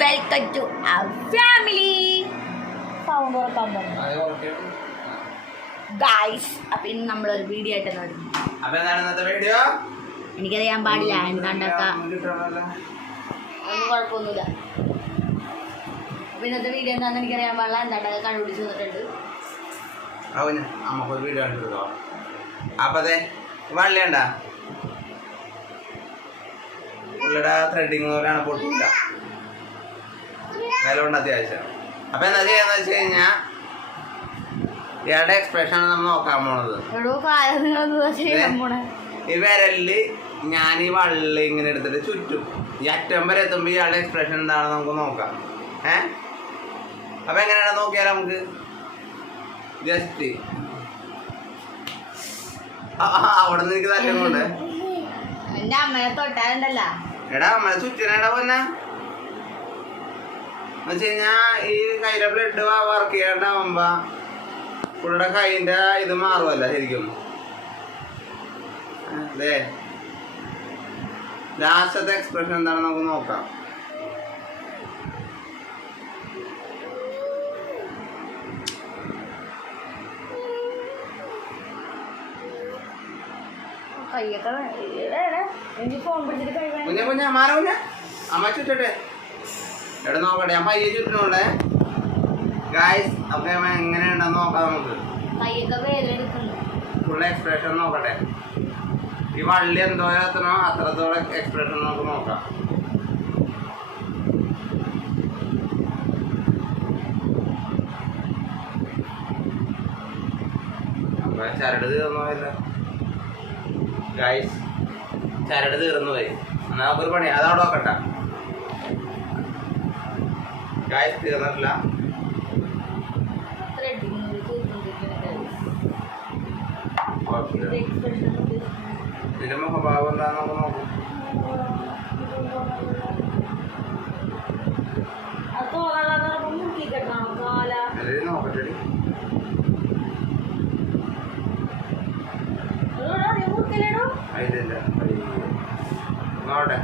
Welcome to our family. Sound ഓർക്കാൻ പറഞ്ഞു guys. അപ്പം ഇന്ന് നമ്മളൊരു വീഡിയോ ആയിട്ട് തുടങ്ങി. എനിക്കറിയാൻ പാടില്ല എന്താണ്ടൊക്കെ ഒന്നും കുഴപ്പമൊന്നുമില്ല. അപ്പം ഇന്നത്തെ വീഡിയോ എന്താണെന്ന് എനിക്കറിയാൻ പാടില്ല. എന്താണ്ടൊക്കെ കണ്ടുപിടിച്ച് തന്നിട്ടുണ്ട്. നമുക്കൊരു വീഡിയോ കണ്ടിട്ടോ. അപ്പതേ വള്ളിയണ്ട പുള്ളിയുടെ ത്രെഡിങ് പോലെയാണ് പൊട്ടില്ല, വിലയുണ്ട് അത്യാവശ്യം. അപ്പൊ എന്താ ചെയ്യാന്ന് വെച്ച് കഴിഞ്ഞാ ഇയാളുടെ എക്സ്പ്രഷൻ ആണ് നമ്മൾ നോക്കാൻ പോണത്. ഈ വിരലില് ഞാൻ ഈ വള്ളി ഇങ്ങനെ എടുത്തിട്ട് ചുറ്റും ഈ അറ്റം വരെ എത്തുമ്പോ ഇയാളുടെ എക്സ്പ്രഷൻ എന്താണെന്ന് നമുക്ക് നോക്കാം. അപ്പൊ എങ്ങനെയാണ് നോക്കിയാലോ നമുക്ക് ജസ്റ്റ് അവിടെ നിന്ന് എനിക്ക് തല്ലും കൊണ്ട് എന്റെ അമ്മയെ തൊട്ടാലുണ്ടല്ലോ. എടാ നമ്മളെ ചുറ്റിനാടാ പോന്ന എന്നുവെച്ച് കഴിഞ്ഞാ ഈ കയ്യിലെ ബ്ലഡ് വർക്ക് ചെയ്യാണ്ടാവുമ്പോ പുള്ളിയുടെ കൈന്റെ ഇത് മാറുമല്ല ശരിക്കും. അതെ ലാസ്റ്റത്തെ എക്സ്പ്രഷൻ എന്താണെന്ന് നമുക്ക് നോക്കാം. അമ്മ ചുറ്റട്ടെ എവിടെ നോക്കട്ടെ. ഞാൻ പയ്യെ ചുറ്റിനോണ്ടേ ഗായ്സ്. അപ്പൊ എങ്ങനെയുണ്ടെന്ന് നോക്കാം നമുക്ക്. ഫുൾ എക്സ്പ്രഷൻ നോക്കട്ടെ. ഈ വള്ളി എന്തോരം എത്തണോ അത്രത്തോളം എക്സ്പ്രഷൻ നമുക്ക് നോക്കാം. അപ്പൊ ചരട് തീർന്നു പോയല്ലോ ഗായ്സ്. ചരട് തീർന്നു പോയി. എന്നാ നമുക്കൊരു പണി അതവിടെ നോക്കട്ടെ ഗായ്സ്. തീർന്നിട്ടില്ല. ഇതിന്റെ മുഖഭാവം എന്താന്ന് നമുക്ക് നോക്കും. അല്ലെങ്കിൽ നോക്കട്ടെ. അതില്ല നോട്ടെ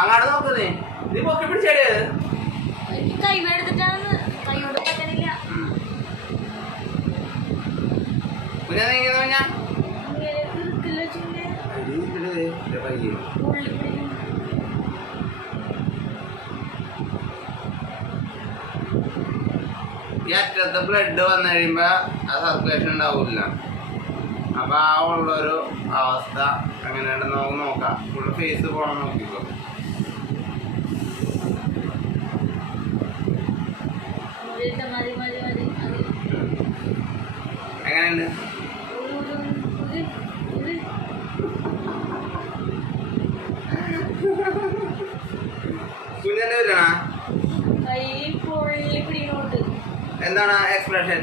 അങ്ങോട്ട് നോക്കുന്നേ. നീ പൊക്കി പിടിച്ചേടേ കൈ എടുത്തിട്ടാണ് കൈയോട് പറ്റണില്ല. പിന്നെ നീങ്ങുന്ന ഞാൻ ഈ അറ്റത്തെ ബ്ലഡ് വന്നു കഴിയുമ്പോ ആ സർക്കുലേഷൻ ഉണ്ടാവില്ല. അപ്പൊ ആ ഉള്ളൊരു അവസ്ഥ എങ്ങനെയാണെന്ന് നമുക്ക് നോക്കാം. ഫുള്ള് ഫേസ് പോകണം നോക്കിക്കോ. എങ്ങനെയുണ്ട്? കുഞ്ഞിന്റെ വരണ എന്താണ് എക്സ്പ്രഷൻ?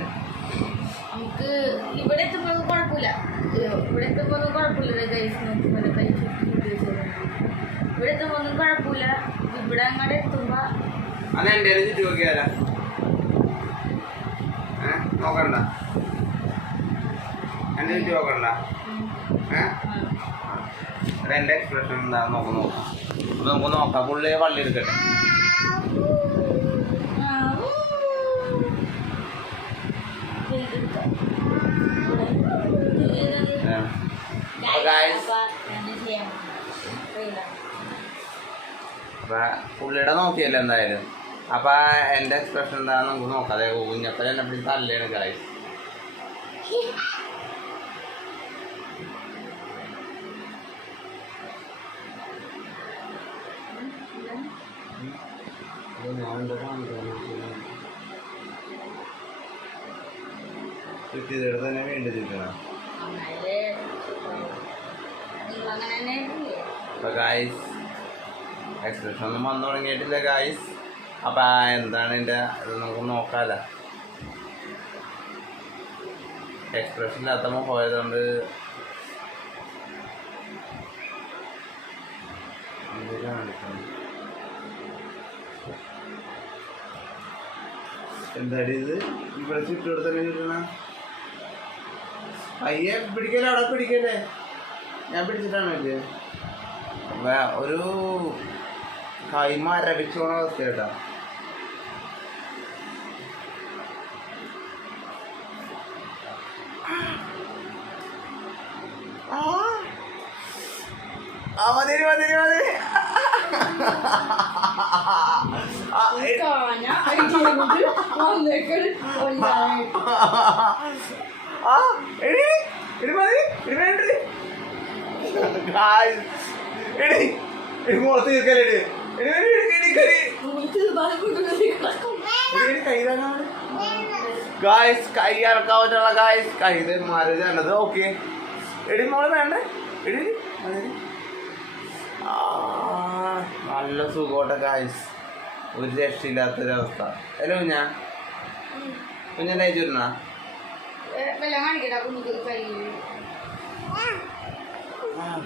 നമുക്ക് ഇവിടെ എത്തുമ്പോ കുഴപ്പമില്ല. ഇവിടെ എത്തുമ്പോ ഒന്നും കുഴപ്പമില്ല. ഇവിടെ എത്തുമ്പോ ഒന്നും കുഴപ്പമില്ല. ഇവിടെ അങ്ങോട്ട് എത്തുമ്പോ അത് എന്റെ ചുറ്റി നോക്കിയാല നോക്കണ്ട. എന്റെ ചുറ്റി നോക്കണ്ട. എന്റെ എക്സ്പ്രഷൻ എന്താ നോക്കാം. നമുക്ക് നോക്കാം. പുള്ളി വള്ളി എടുക്കട്ടെ. അപ്പൊ പുള്ളിയുടെ നോക്കിയല്ലോ എന്തായാലും. അപ്പൊ എന്റെ എക്സ്പ്രഷൻ എന്താണെന്ന് നമുക്ക് നോക്കാം. അതെ കുഞ്ഞപ്പൻ എന്നെ പിടി തല്ലാണ് ഗായ്സ്. ചുറ്റിയുടെ തന്നെ വീണ്ടും ചുറ്റണം. അപ്പൊ ഗായ്സ് എക്സ്പ്രഷൻ ഒന്നും വന്നു തുടങ്ങിയിട്ടില്ല ഗായ്സ്. അപ്പൊ എന്താണ് എൻ്റെ ഇത് നമുക്ക് നോക്കാമല്ലോ. എക്സ്പ്രഷൻ ഇല്ലാത്ത പോയതുകൊണ്ട് എന്താടി ഇത് ഇവിടെ ചുറ്റോടെ തന്നെ ചുറ്റണ. അയ്യെ പിടിക്കല്ലേ അവിടെ പിടിക്കല്ലേ. ഞാൻ പിടിച്ചിട്ടാണ് ഇത്. ഒരു കൈമ അരപിച്ചു പോണ അവസ്ഥ കേട്ടാ. മതി മതി മതി. മുഖത്ത് തീർക്കല്ലേ ഗായ്സ്. കൈ ഇറക്കാൻ പറ്റുള്ള ഗായ്സ്. കൈ മാറിയത് ഓക്കെ. എടി മോള് വേണ്ടേ? എടി നല്ല സുഖോട്ടെ ഗായ്സ്. ഒരു രക്ഷയില്ലാത്തൊരവസ്ഥ. അല്ലോ കുഞ്ഞിൻ്റെ അയച്ചിരുന്ന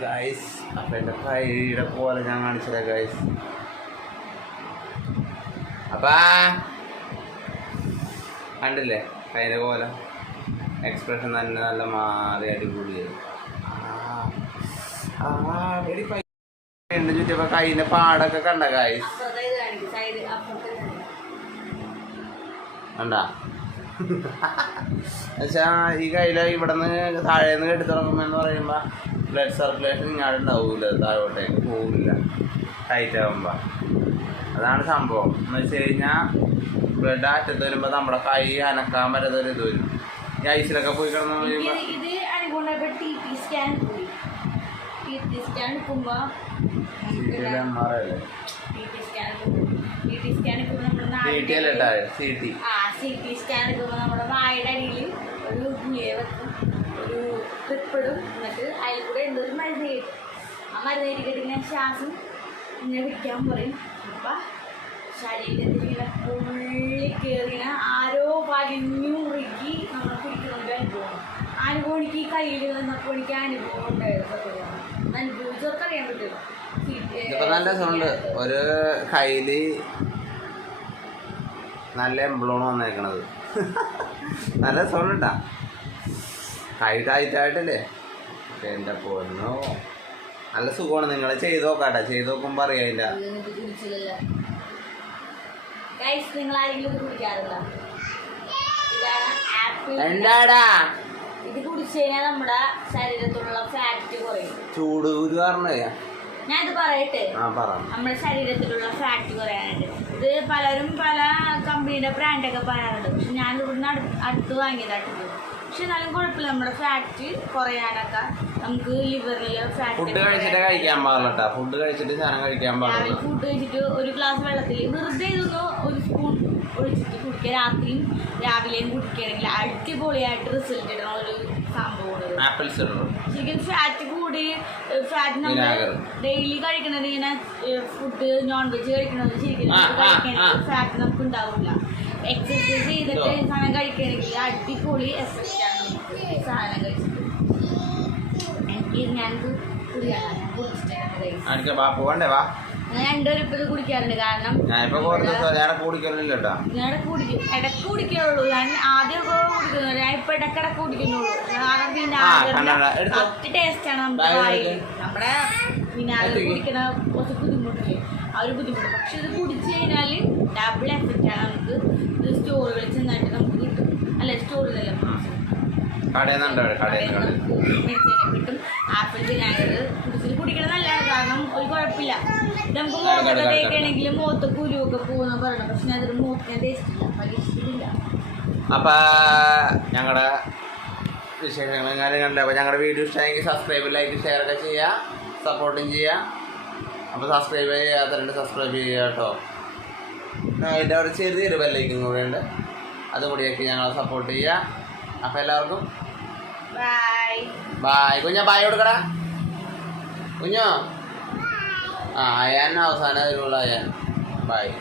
ഗായ്സ്. അപ്പം എൻ്റെ കൈയുടെ പോലെ ഞാൻ കാണിച്ചില്ല ഗായ്സ്. അപ്പാ കണ്ടില്ലേ കൈയുടെ പോലെ എക്സ്പ്രഷൻ തന്നെ നല്ല മാറി അടിപൊളിയായി. ചുറ്റിയപ്പോ കൈന്റെ പാടൊക്കെ കണ്ട ഗായ്സ്. കണ്ടാ എന്നുവെച്ചാ ഈ കയ്യില് ഇവിടെ നിന്ന് താഴേന്ന് കെട്ടിത്തുറങ്ങുമ്പോ പറയുമ്പോ ബ്ലഡ് സർക്കുലേഷൻ ഇങ്ങാട് ഉണ്ടാവൂല, താഴോട്ടേക്ക് പോവില്ല ടൈറ്റ് ആകുമ്പോ. അതാണ് സംഭവം. എന്ന് വെച്ച് കഴിഞ്ഞാൽ ബ്ലഡ് അറ്റത്ത് വരുമ്പോ നമ്മുടെ കൈ അനക്കാൻ പറ്റാത്തൊരു ഇത് വരും. ഈ ഐസിലൊക്കെ പോയി കിടന്നു കഴിയുമ്പോ നമ്മുടെ വായുടെ അടിയിൽ ഒരു ഗുളിക വെക്കും, ഒരു ട്രിപ്പിടും. എന്നിട്ട് അതിൽ കൂടെ എന്തൊരു മരുന്ന് കേട്ടു. ആ മരുന്ന് കേട്ടിട്ട് ഇങ്ങനെ ശ്വാസം ഇങ്ങനെ പിടിക്കാൻ പറയും. അപ്പം ശരീരത്തിൽ ഇങ്ങനെ ഉള്ളി കയറിന ആരോ വലിഞ്ഞു മുറുക്കി നമ്മൾ പിടിക്കുന്നൊരു അനുഭവം. അനുഭവം എനിക്ക് ഈ കയ്യിൽ നിന്നപ്പോൾ എനിക്ക് അനുഭവം ഉണ്ടായിരുന്നു. അനുഭവിച്ചവർക്ക് അറിയാൻ പറ്റും. ഇപ്പൊ നല്ല സൗണ്ട്. ഒരു കയ്യില് നല്ല എംബ്ലോണ് വന്നേക്കണത്. നല്ല സൗണ്ട് ഉണ്ടാ. കൈ ടൈറ്റായിട്ടല്ലേ എൻ്റെ പൊന്നോ. നല്ല സുഖമാണ്. നിങ്ങൾ ചെയ്ത് നോക്കാട്ടെ. ചെയ്ത് നോക്കുമ്പോ അറിയാമില്ല. എന്താടാ ഇത് കുടിച്ചു കഴിഞ്ഞാൽ നമ്മുടെ ശരീരത്തിലുള്ള ഫാറ്റ് കുറയും. ചൂട് പറഞ്ഞ ഞാൻ ഇത് പറയട്ടെ. നമ്മുടെ ശരീരത്തിലുള്ള ഫാറ്റ് കുറയാനായിട്ട് ഇത് പലരും പല കമ്പനിയുടെ ബ്രാൻഡൊക്കെ പറയാറുണ്ട്. പക്ഷെ ഞാൻ ഇവിടുന്ന് അടുത്ത് വാങ്ങിയതായിട്ടുണ്ട്. പക്ഷെ എന്നാലും കുഴപ്പമില്ല. നമ്മുടെ ഫാറ്റ് കുറയാനൊക്കെ നമുക്ക് ലിവറിൽ ഫാറ്റ്. ഫുഡ് കഴിച്ചിട്ട് കഴിക്കാൻ പാടില്ല. ഫുഡ് കഴിച്ചിട്ട് സാധനം കഴിക്കാൻ പാടില്ല. ഫുഡ് കഴിച്ചിട്ട് ഒരു ഗ്ലാസ് വെള്ളത്തിൽ വെറുതെ ഇതൊന്ന് ഒരു സ്പൂൺ ഒഴിച്ചിട്ട് കുടിക്കുക. രാത്രിയും രാവിലെയും കുടിക്കുകയാണെങ്കിൽ അടിപൊളിയായിട്ട് റിസൾട്ട് ഇടുന്ന ഒരു സംഭവമാണ്. ശരിക്കും ഫാറ്റ് കൂടി ഫാറ്റ് നമ്മൾ ഡെയിലി കഴിക്കണത് ഇങ്ങനെ ഫുഡ് നോൺ വെജ് കഴിക്കണത് ശരിക്കും കഴിക്കണമെങ്കിൽ ഫാറ്റ് നമുക്ക് ഉണ്ടാവില്ല. എക്സസൈസ് ചെയ്തിട്ട് സാധനം കഴിക്കുകയാണെങ്കിൽ അടിപൊളി എഫക്റ്റ് ആണ് നമുക്ക് സാധനം കഴിച്ചിട്ട്. എനിക്ക് ഞാനിത് കുടിയാണ്. ഞാൻ കുടിച്ചിട്ടുണ്ട്. ഞാൻ രണ്ടുപേരും ഇപ്പം ഇത് കുടിക്കാറുണ്ട്. കാരണം ഇടയ്ക്ക് കുടിക്കും. ഇടയ്ക്ക് കുടിക്കുള്ളൂ. ഞാൻ ആദ്യമൊക്കെ കുടിക്കുന്നു. ഞാൻ ഇപ്പം ഇടയ്ക്കിടയ്ക്ക് കുടിക്കുന്നുള്ളൂ. കാരണം വിനാഗിരി ഒത്തിരി ടേസ്റ്റാണ് നമ്മുടെ വായിൽ. നമ്മുടെ വിനാഗിരി കുടിക്കണ കുറച്ച് ബുദ്ധിമുട്ടില്ലേ, ആ ഒരു ബുദ്ധിമുട്ട്. പക്ഷെ ഇത് കുടിച്ചു കഴിഞ്ഞാൽ ഡബിൾ എഫക്റ്റാണ്. നമുക്ക് ഇത് സ്റ്റോറുകളിൽ ചെന്നായിട്ട് നമുക്ക് കിട്ടും. അല്ല സ്റ്റോറിലല്ല കിട്ടും. ആപ്പിൾ വിനാഗിരി കുടിക്കണം നല്ലതാണ്. കാരണം ഒരു കുഴപ്പമില്ല. നമുക്ക് മുഖത്തൊക്കെ തേക്കുകയാണെങ്കിലും മുഖത്ത് കുരുവൊക്കെ പോകുന്ന പറയണം. പക്ഷെ അതൊരു മുഖത്തിന് ടേസ്റ്റ് ഇല്ല, വലിയ ഇഷ്ടമില്ല. അപ്പൊ ഞങ്ങളുടെ വിശേഷങ്ങൾ കണ്ടത്. അപ്പോൾ ഞങ്ങളുടെ വീഡിയോ ഇഷ്ടമെങ്കിൽ സബ്സ്ക്രൈബ്, ലൈക്ക്, ഷെയർ ഒക്കെ ചെയ്യുക, സപ്പോർട്ടും ചെയ്യുക. അപ്പോൾ സബ്സ്ക്രൈബ് ചെയ്യാത്തവരുണ്ട്, സബ്സ്ക്രൈബ് ചെയ്യുക കേട്ടോ. അതിൻ്റെ അവിടെ ചെറിയൊരു ബെല്ലൈക്കും കൂടെ ഉണ്ട്. അതുകൂടിയൊക്കെ ഞങ്ങളെ സപ്പോർട്ട് ചെയ്യുക. അപ്പോൾ എല്ലാവർക്കും ബായ്. കുഞ്ഞാ ബായ് കൊടുക്കടാ. കുഞ്ഞോ അയാൻ അവസാനം വരുള്ളൂ. അയാൻ ബായ്.